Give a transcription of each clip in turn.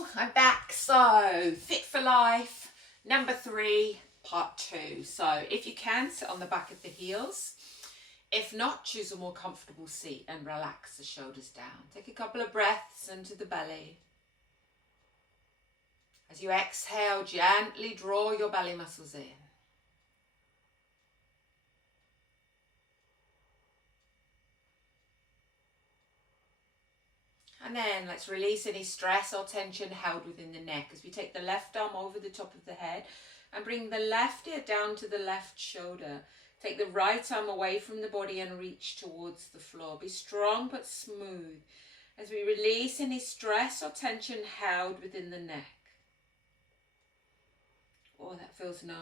Hello, I'm back. So, Fit for Life, number 3, part 2. So, if you can, sit on the back of the heels. If not, choose a more comfortable seat and relax the shoulders down. Take a couple of breaths into the belly. As you exhale, gently draw your belly muscles in. And then let's release any stress or tension held within the neck as we take the left arm over the top of the head and bring the left ear down to the left shoulder. Take the right arm away from the body and reach towards the floor. Be strong but smooth as we release any stress or tension held within the neck. Oh, that feels nice.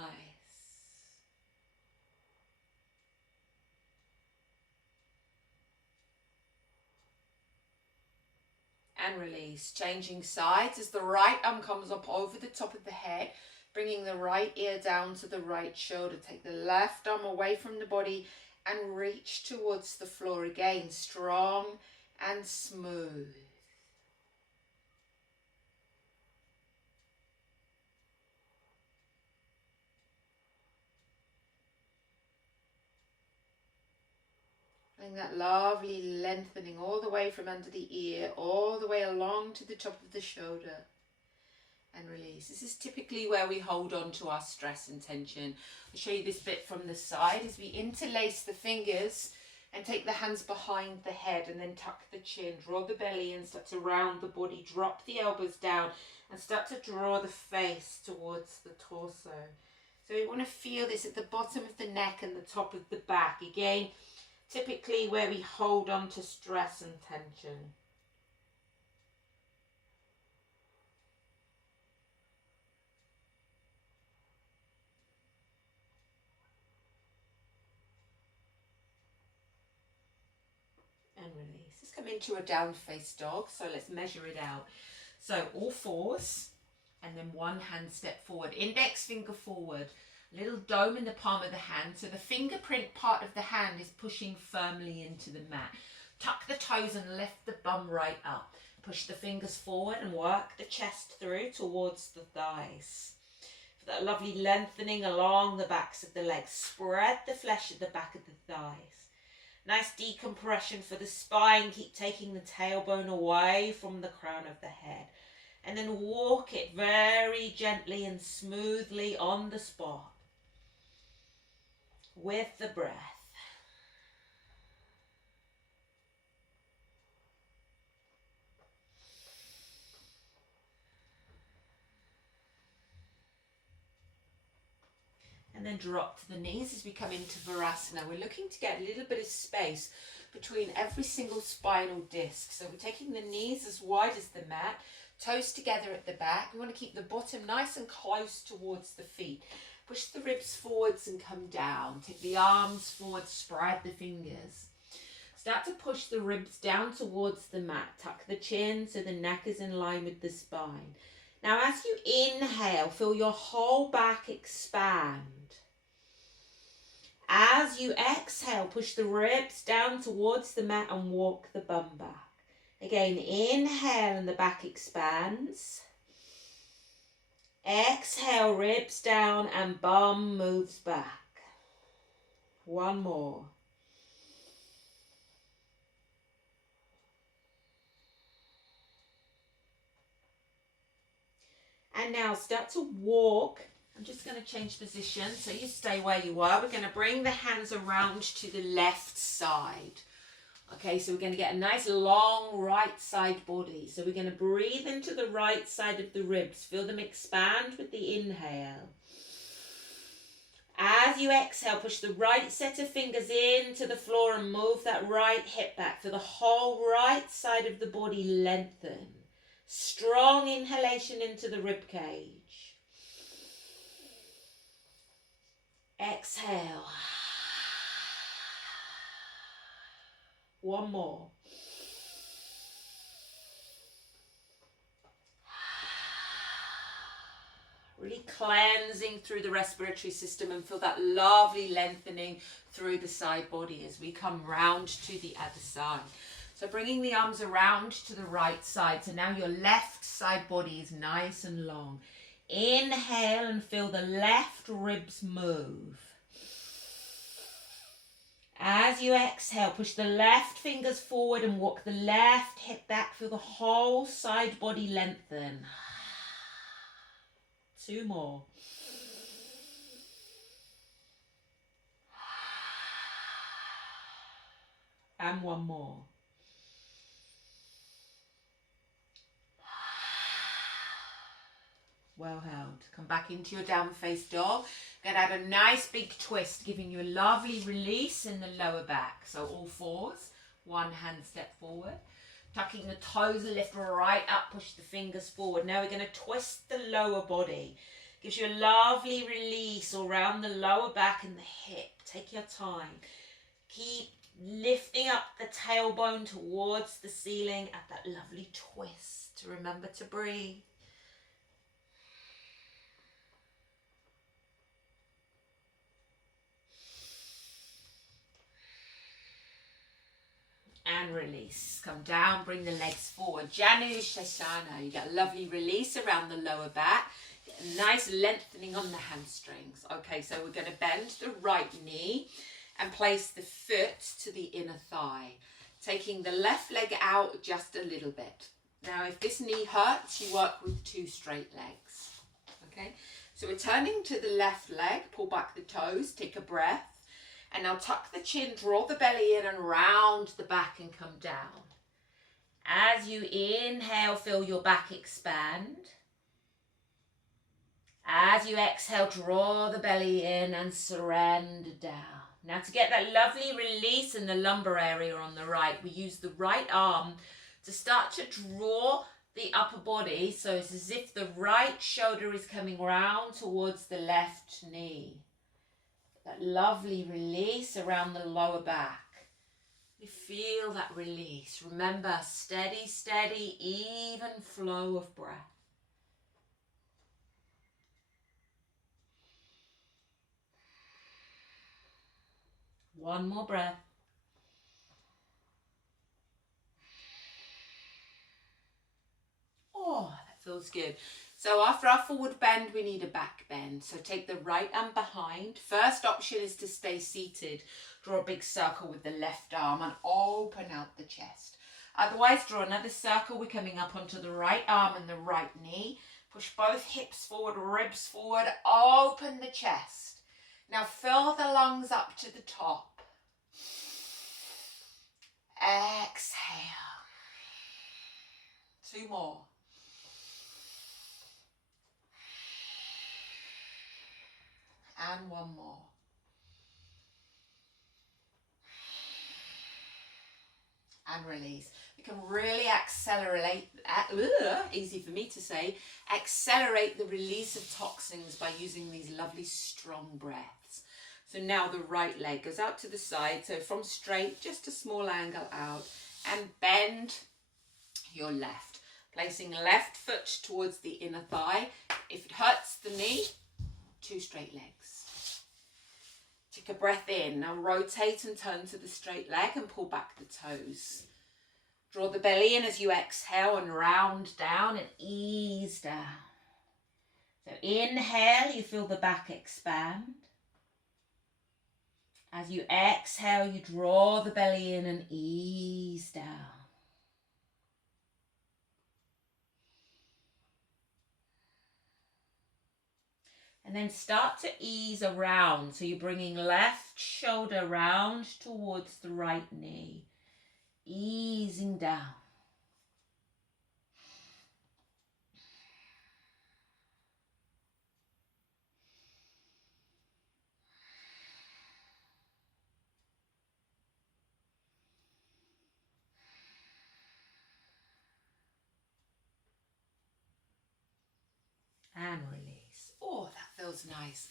And release, changing sides as the right arm comes up over the top of the head, bringing the right ear down to the right shoulder. Take the left arm away from the body and reach towards the floor again, strong and smooth. Feeling that lovely lengthening all the way from under the ear, all the way along to the top of the shoulder. And release. This is typically where we hold on to our stress and tension. I'll show you this bit from the side as we interlace the fingers and take the hands behind the head and then tuck the chin, draw the belly and start to round the body, drop the elbows down and start to draw the face towards the torso. So we want to feel this at the bottom of the neck and the top of the back. Again, typically where we hold on to stress and tension. And release. Let's come into a down face dog. So let's measure it out. So all fours and then one hand step forward. Index finger forward. Little dome in the palm of the hand, so the fingerprint part of the hand is pushing firmly into the mat. Tuck the toes and lift the bum right up. Push the fingers forward and work the chest through towards the thighs. For that lovely lengthening along the backs of the legs. Spread the flesh at the back of the thighs. Nice decompression for the spine. Keep taking the tailbone away from the crown of the head. And then walk it very gently and smoothly on the spot. With the breath. And then drop to the knees as we come into Virasana. We're looking to get a little bit of space between every single spinal disc. So we're taking the knees as wide as the mat, toes together at the back. We want to keep the bottom nice and close towards the feet. Push the ribs forwards and come down. Take the arms forward, spread the fingers. Start to push the ribs down towards the mat. Tuck the chin so the neck is in line with the spine. Now as you inhale, feel your whole back expand. As you exhale, push the ribs down towards the mat and walk the bum back. Again, inhale and the back expands. Exhale, ribs down and bum moves back. One more. And now start to walk. I'm just going to change position so you stay where you are. We're going to bring the hands around to the left side. Okay, so we're going to get a nice long right side body. So we're going to breathe into the right side of the ribs. Feel them expand with the inhale. As you exhale, push the right set of fingers into the floor and move that right hip back. Feel the whole right side of the body lengthen. Strong inhalation into the rib cage. Exhale. One more. Really cleansing through the respiratory system and feel that lovely lengthening through the side body as we come round to the other side. So bringing the arms around to the right side. So now your left side body is nice and long. Inhale and feel the left ribs move. As you exhale, push the left fingers forward and walk the left hip back. Feel the whole side body lengthen. 2 more. And 1 more. Well held. Come back into your down face dog. Gonna add a nice big twist, giving you a lovely release in the lower back. So all fours, one hand step forward. Tucking the toes, lift right up, push the fingers forward. Now we're gonna twist the lower body. Gives you a lovely release around the lower back and the hip. Take your time. Keep lifting up the tailbone towards the ceiling at that lovely twist. Remember to breathe. And release. Come down, bring the legs forward. Janu Shasana. You get a lovely release around the lower back. Get a nice lengthening on the hamstrings. Okay, so we're going to bend the right knee and place the foot to the inner thigh. Taking the left leg out just a little bit. Now, if this knee hurts, you work with 2 straight legs. Okay, so we're turning to the left leg. Pull back the toes. Take a breath. And now tuck the chin, draw the belly in and round the back and come down. As you inhale, feel your back expand. As you exhale, draw the belly in and surrender down. Now to get that lovely release in the lumbar area on the right, we use the right arm to start to draw the upper body. So it's as if the right shoulder is coming round towards the left knee. That lovely release around the lower back. You feel that release. Remember, steady, steady, even flow of breath. One more breath. Oh, that feels good. So after our forward bend, we need a back bend. So take the right arm behind. First option is to stay seated. Draw a big circle with the left arm and open out the chest. Otherwise, draw another circle. We're coming up onto the right arm and the right knee. Push both hips forward, ribs forward. Open the chest. Now fill the lungs up to the top. Exhale. 2 more. And 1 more. And release. You can really accelerate, easy for me to say, accelerate the release of toxins by using these lovely strong breaths. So now the right leg goes out to the side. So from straight, just a small angle out, and bend your left. Placing left foot towards the inner thigh. If it hurts the knee, 2 straight legs. Take a breath in. Now rotate and turn to the straight leg and pull back the toes. Draw the belly in as you exhale and round down and ease down. So inhale, you feel the back expand. As you exhale, you draw the belly in and ease down. And then start to ease around. So you're bringing left shoulder round towards the right knee. Easing down. And release. Oh, that feels nice.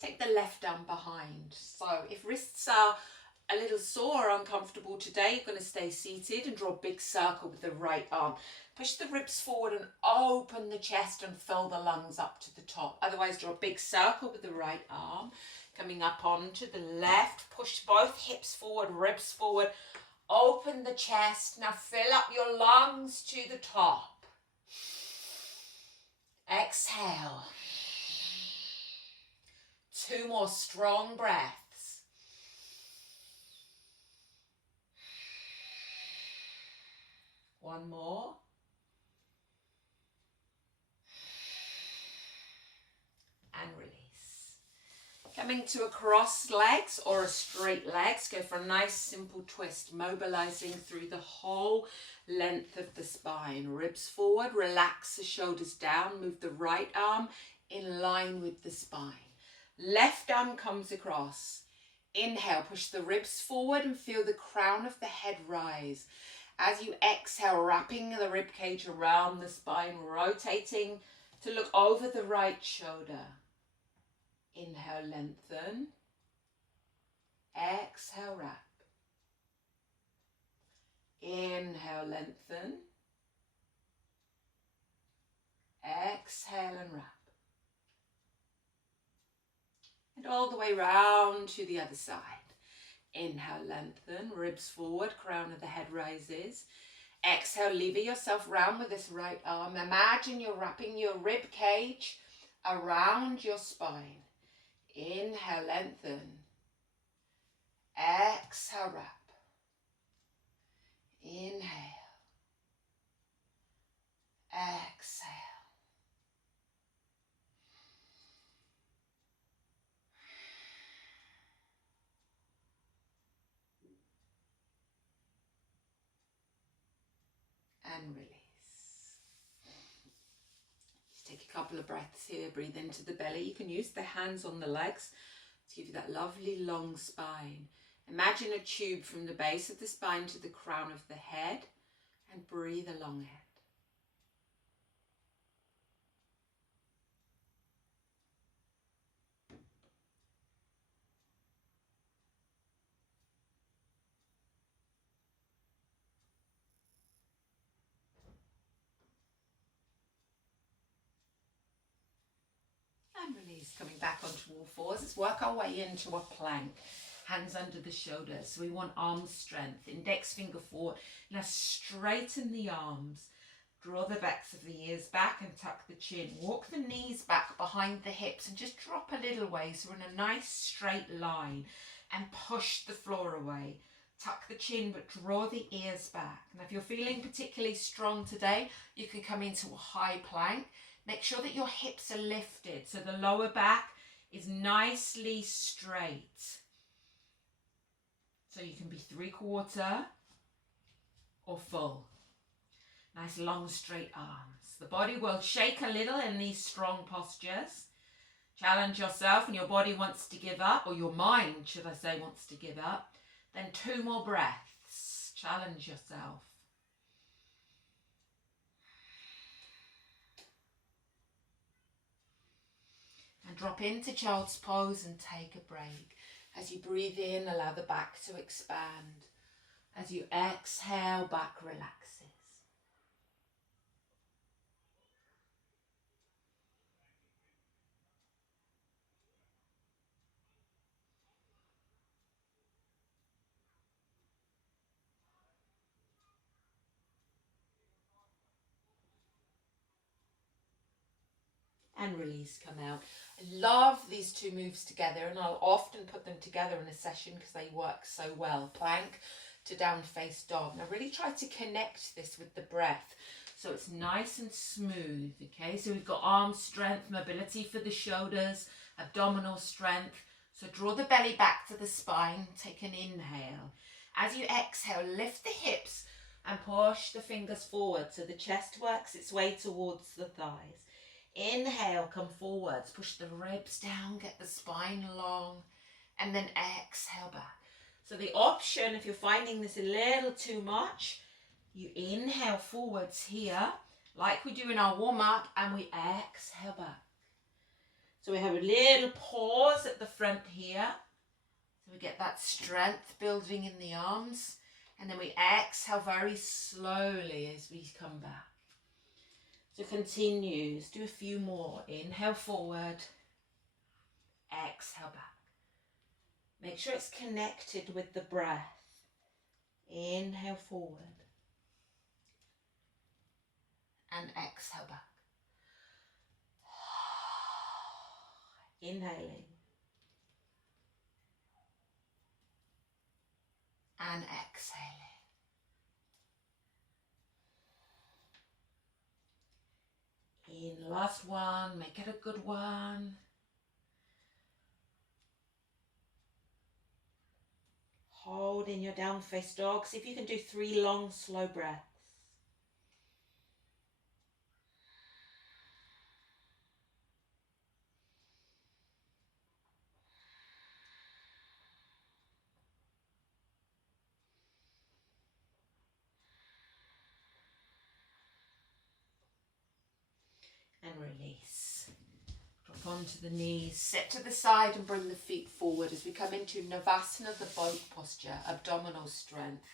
Take the left arm behind. So if wrists are a little sore or uncomfortable today, you're going to stay seated and draw a big circle with the right arm. Push the ribs forward and open the chest and fill the lungs up to the top. Otherwise, draw a big circle with the right arm. Coming up onto the left, push both hips forward, ribs forward. Open the chest. Now fill up your lungs to the top. Exhale. 2 more strong breaths. One more. And release. Coming to a cross legs or a straight legs, go for a nice simple twist, mobilizing through the whole length of the spine. Ribs forward, relax the shoulders down, move the right arm in line with the spine. Left arm comes across. Inhale, push the ribs forward and feel the crown of the head rise. As you exhale, wrapping the rib cage around the spine, rotating to look over the right shoulder. Inhale, lengthen. Exhale, wrap. Inhale, lengthen. Exhale and wrap. And all the way round to the other side. Inhale, lengthen, ribs forward, crown of the head rises. Exhale, lever yourself round with this right arm. Imagine you're wrapping your rib cage around your spine. Inhale, lengthen. Exhale, wrap. Inhale. Exhale. And release. Just take a couple of breaths here. Breathe into the belly. You can use the hands on the legs to give you that lovely long spine. Imagine a tube from the base of the spine to the crown of the head and breathe along it. And release, coming back onto all fours. Let's work our way into a plank. Hands under the shoulders. So we want arm strength. Index finger forward. Now straighten the arms. Draw the backs of the ears back and tuck the chin. Walk the knees back behind the hips and just drop a little way. So we're in a nice straight line. And push the floor away. Tuck the chin but draw the ears back. Now if you're feeling particularly strong today, you can come into a high plank. Make sure that your hips are lifted so the lower back is nicely straight. So you can be 3/4 or full. Nice long straight arms. The body will shake a little in these strong postures. Challenge yourself and your body wants to give up, or your mind, should I say, wants to give up. Then 2 more breaths. Challenge yourself. And drop into child's pose and take a break. As you breathe in, allow the back to expand. As you exhale, back relaxes. And release, come out. I love these 2 moves together, and I'll often put them together in a session because they work so well. Plank to down face dog. Now really try to connect this with the breath so it's nice and smooth. Okay, so we've got arm strength, mobility for the shoulders, abdominal strength. So draw the belly back to the spine. Take an inhale. As you exhale, lift the hips and push the fingers forward so the chest works its way towards the thighs. Inhale, come forwards, push the ribs down, get the spine long, and then exhale back. So the option, if you're finding this a little too much, you inhale forwards here, like we do in our warm-up, and we exhale back. So we have a little pause at the front here, so we get that strength building in the arms, and then we exhale very slowly as we come back. So continue, let's do a few more. Inhale forward, exhale back. Make sure it's connected with the breath. Inhale forward. And exhale back. Inhaling. And exhaling. In, last one, make it a good one. Hold in your down face dog. See if you can do 3 long, slow breaths. And release. Drop onto the knees, sit to the side and bring the feet forward as we come into Navasana, the boat posture, abdominal strength.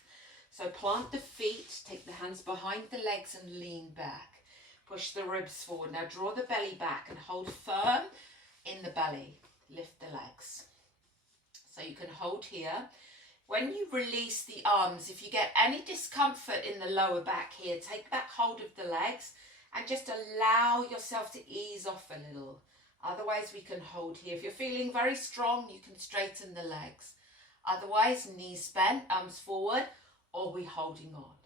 So plant the feet, take the hands behind the legs and lean back. Push the ribs forward. Now draw the belly back and hold firm in the belly. Lift the legs. So you can hold here. When you release the arms, if you get any discomfort in the lower back here, take back hold of the legs and just allow yourself to ease off a little. Otherwise, we can hold here. If you're feeling very strong, you can straighten the legs. Otherwise, knees bent, arms forward, or we're holding on.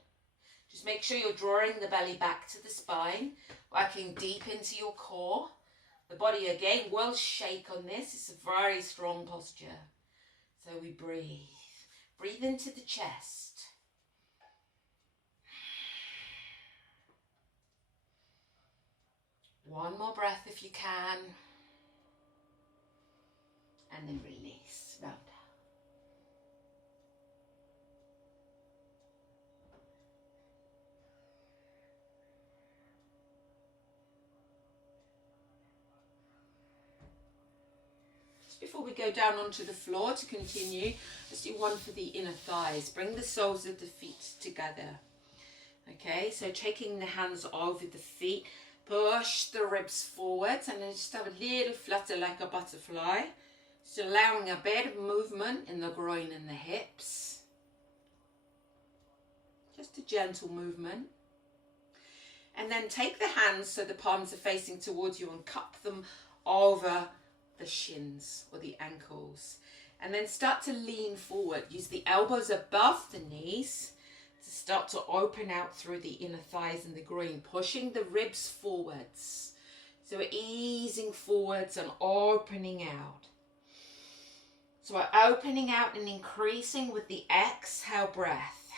Just make sure you're drawing the belly back to the spine, working deep into your core. The body, again, will shake on this. It's a very strong posture. So we breathe. Breathe into the chest. One more breath if you can. And then release, round out. Just before we go down onto the floor to continue, let's do one for the inner thighs. Bring the soles of the feet together. Okay, so taking the hands over the feet, push the ribs forwards and then just have a little flutter like a butterfly. So allowing a bit of movement in the groin and the hips. Just a gentle movement. And then take the hands so the palms are facing towards you and cup them over the shins or the ankles. And then start to lean forward. Use the elbows above the knees to start to open out through the inner thighs and the groin, pushing the ribs forwards. So we're easing forwards and opening out. So we're opening out and increasing with the exhale breath.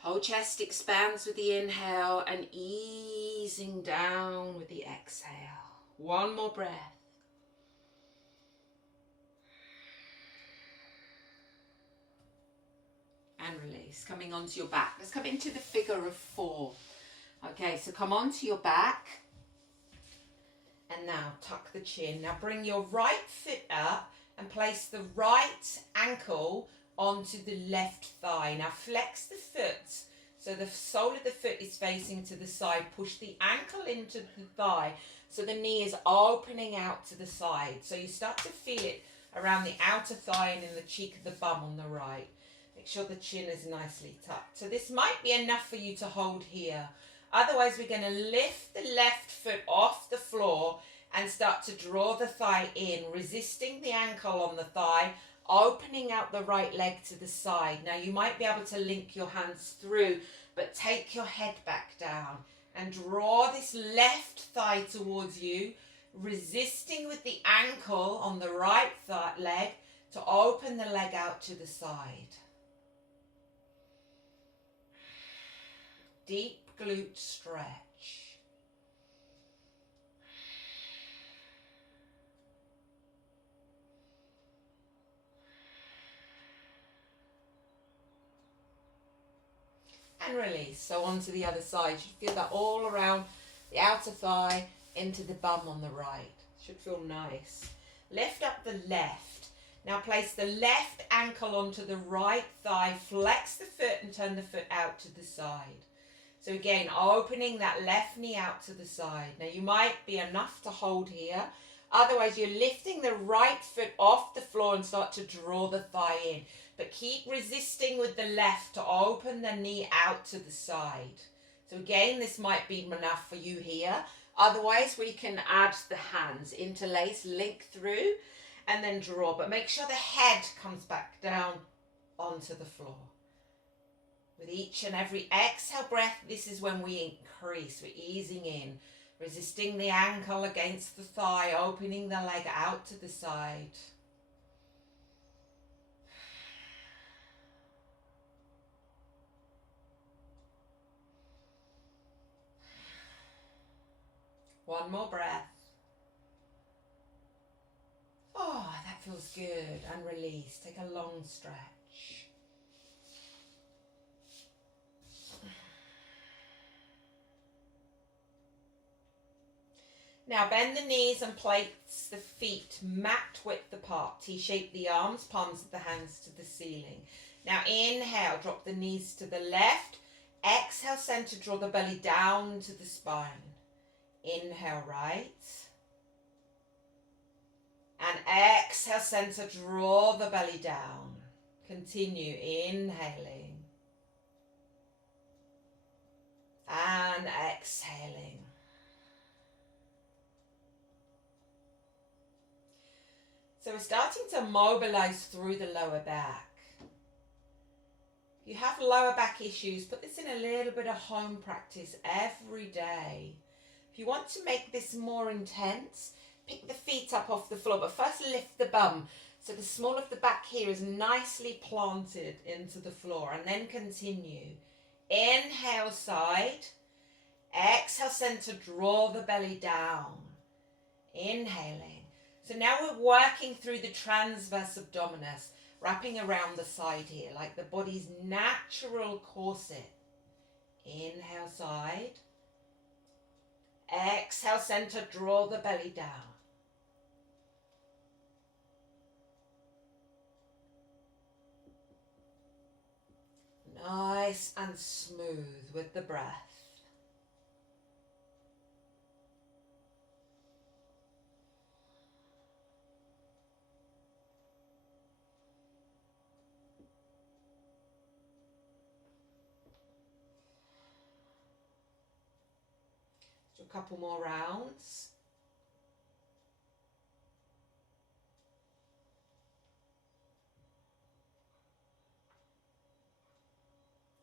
Whole chest expands with the inhale and easing down with the exhale. One more breath. And release. Coming onto your back. Let's come into the figure of 4. Okay, so come onto your back. And now tuck the chin. Now bring your right foot up and place the right ankle onto the left thigh. Now flex the foot so the sole of the foot is facing to the side. Push the ankle into the thigh so the knee is opening out to the side. So you start to feel it around the outer thigh and in the cheek of the bum on the right. Make sure the chin is nicely tucked. So this might be enough for you to hold here. Otherwise, we're going to lift the left foot off the floor and start to draw the thigh in, resisting the ankle on the thigh, opening out the right leg to the side. Now, you might be able to link your hands through, but take your head back down and draw this left thigh towards you, resisting with the ankle on the right leg to open the leg out to the side. Deep glute stretch. And release. So onto the other side. You feel that all around the outer thigh into the bum on the right. Should feel nice. Lift up the left. Now place the left ankle onto the right thigh. Flex the foot and turn the foot out to the side. So again, opening that left knee out to the side. Now you might be enough to hold here. Otherwise, you're lifting the right foot off the floor and start to draw the thigh in. But keep resisting with the left to open the knee out to the side. So again, this might be enough for you here. Otherwise, we can add the hands, interlace, link through, and then draw. But make sure the head comes back down onto the floor. With each and every exhale breath, this is when we increase. We're easing in, resisting the ankle against the thigh, opening the leg out to the side. One more breath. Oh, that feels good. And release. Take a long stretch. Now bend the knees and place the feet mat width apart. T-shape the arms, palms of the hands to the ceiling. Now inhale, drop the knees to the left. Exhale, center, draw the belly down to the spine. Inhale, right. And exhale, center, draw the belly down. Continue, inhaling. And exhaling. So we're starting to mobilize through the lower back. If you have lower back issues, put this in a little bit of home practice every day. If you want to make this more intense, pick the feet up off the floor, but first lift the bum. So the small of the back here is nicely planted into the floor, and then continue. Inhale, side. Exhale, center, draw the belly down. Inhaling. So now we're working through the transverse abdominis, wrapping around the side here, like the body's natural corset. Inhale, side. Exhale, center, draw the belly down. Nice and smooth with the breath. Do a couple more rounds.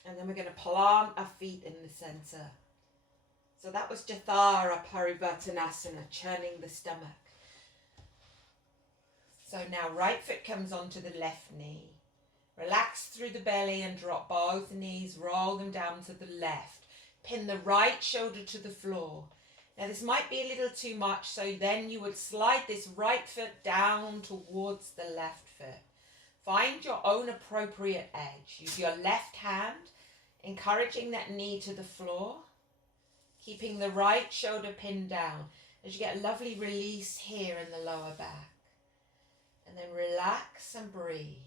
And then we're going to plant our feet in the center. So that was Jathara Parivartanasana, churning the stomach. So now right foot comes onto the left knee. Relax through the belly and drop both knees, roll them down to the left. Pin the right shoulder to the floor. Now this might be a little too much, so then you would slide this right foot down towards the left foot. Find your own appropriate edge. Use your left hand, encouraging that knee to the floor, keeping the right shoulder pinned down as you get a lovely release here in the lower back. And then relax and breathe.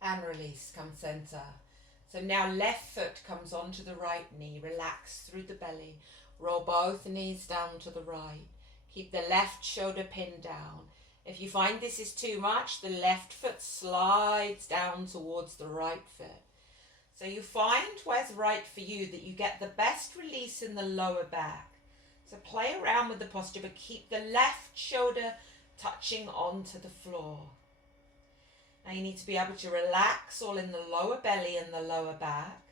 And release, come center. So now left foot comes onto the right knee. Relax through the belly. Roll both knees down to the right. Keep the left shoulder pinned down. If you find this is too much, the left foot slides down towards the right foot. So you find where's right for you, that you get the best release in the lower back. So play around with the posture, but keep the left shoulder touching onto the floor. Now you need to be able to relax all in the lower belly and the lower back.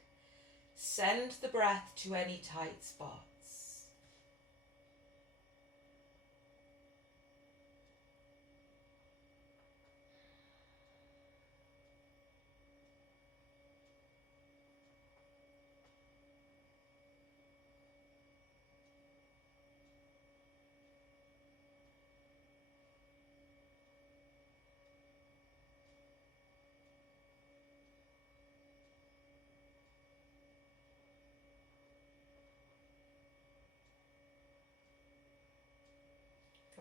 Send the breath to any tight spots.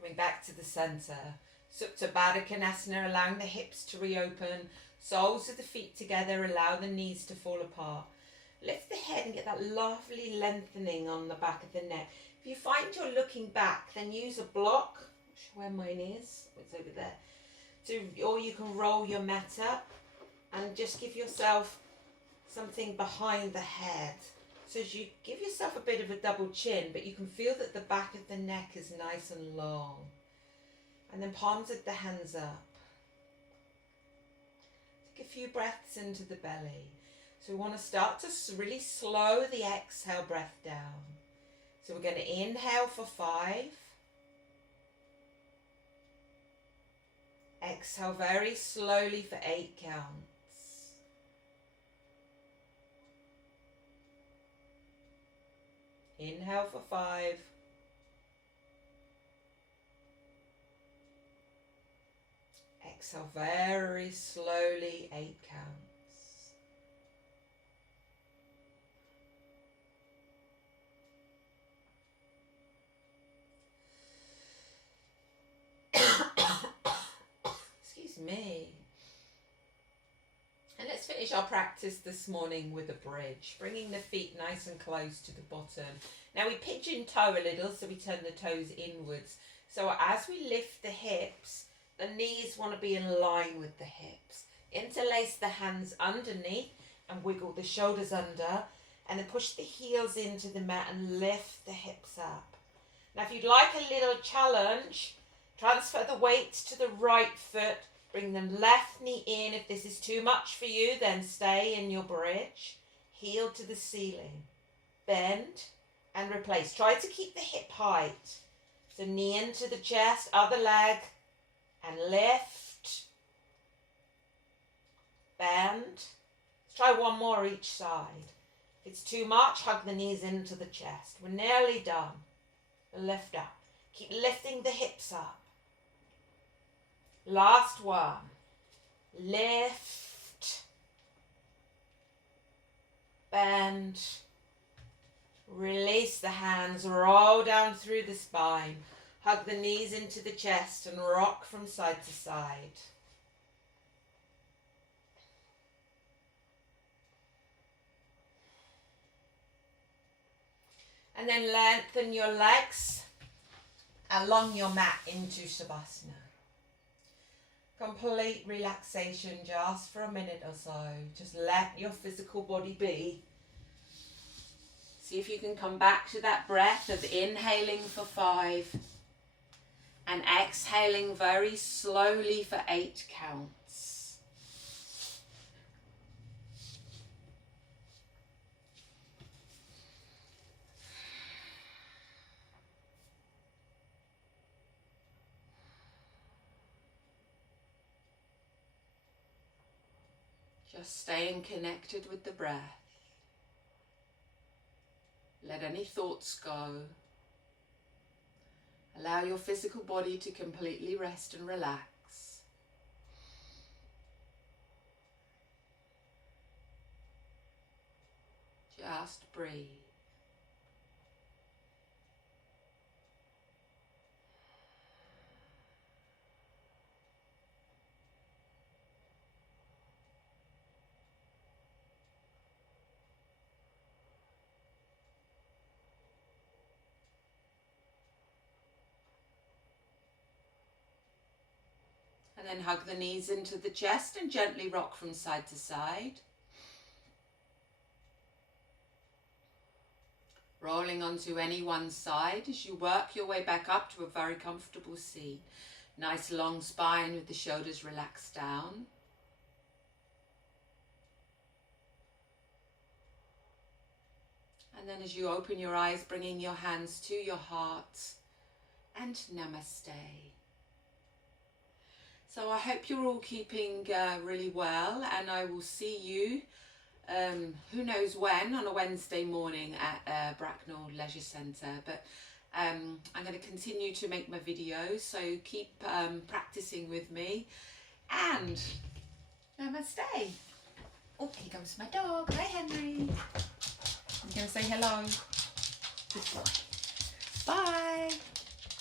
Coming back to the center. Supta Baddha Konasana, allowing the hips to reopen. Soles of the feet together, allow the knees to fall apart. Lift the head and get that lovely lengthening on the back of the neck. If you find you're looking back, then use a block. I'm not sure where mine is. It's over there. Or you can roll your mat up and just give yourself something behind the head. So as you give yourself a bit of a double chin, but you can feel that the back of the neck is nice and long. And then palms of the hands up. Take a few breaths into the belly. So we want to start to really slow the exhale breath down. So we're going to inhale for 5. Exhale very slowly for 8 counts. Inhale for 5. Exhale very slowly, 8 counts. Excuse me. And let's finish our practice this morning with a bridge, bringing the feet nice and close to the bottom. Now we pigeon toe a little, so we turn the toes inwards. So as we lift the hips, the knees want to be in line with the hips. Interlace the hands underneath and wiggle the shoulders under, and then push the heels into the mat and lift the hips up. Now if you'd like a little challenge, transfer the weights to the right foot, bring the left knee in. If this is too much for you, then stay in your bridge. Heel to the ceiling. Bend and replace. Try to keep the hip height. So knee into the chest, other leg, and lift. Bend. Let's try one more each side. If it's too much, hug the knees into the chest. We're nearly done. Lift up. Keep lifting the hips up. Last one. Lift. Bend. Release the hands. Roll down through the spine. Hug the knees into the chest and rock from side to side. And then lengthen your legs along your mat into Savasana. Complete relaxation just for a minute or so. Just let your physical body be. See if you can come back to that breath of inhaling for 5 and exhaling very slowly for 8 counts. Just staying connected with the breath. Let any thoughts go. Allow your physical body to completely rest and relax. Just breathe. And then hug the knees into the chest and gently rock from side to side. Rolling onto any one side as you work your way back up to a very comfortable seat. Nice long spine with the shoulders relaxed down. And then as you open your eyes, bringing your hands to your heart and namaste. So I hope you're all keeping really well, and I will see you, who knows when, on a Wednesday morning at Bracknell Leisure Centre. But I'm going to continue to make my videos, so keep practicing with me, and namaste. Oh, here comes my dog. Hi, Henry. I'm going to say hello. Good boy.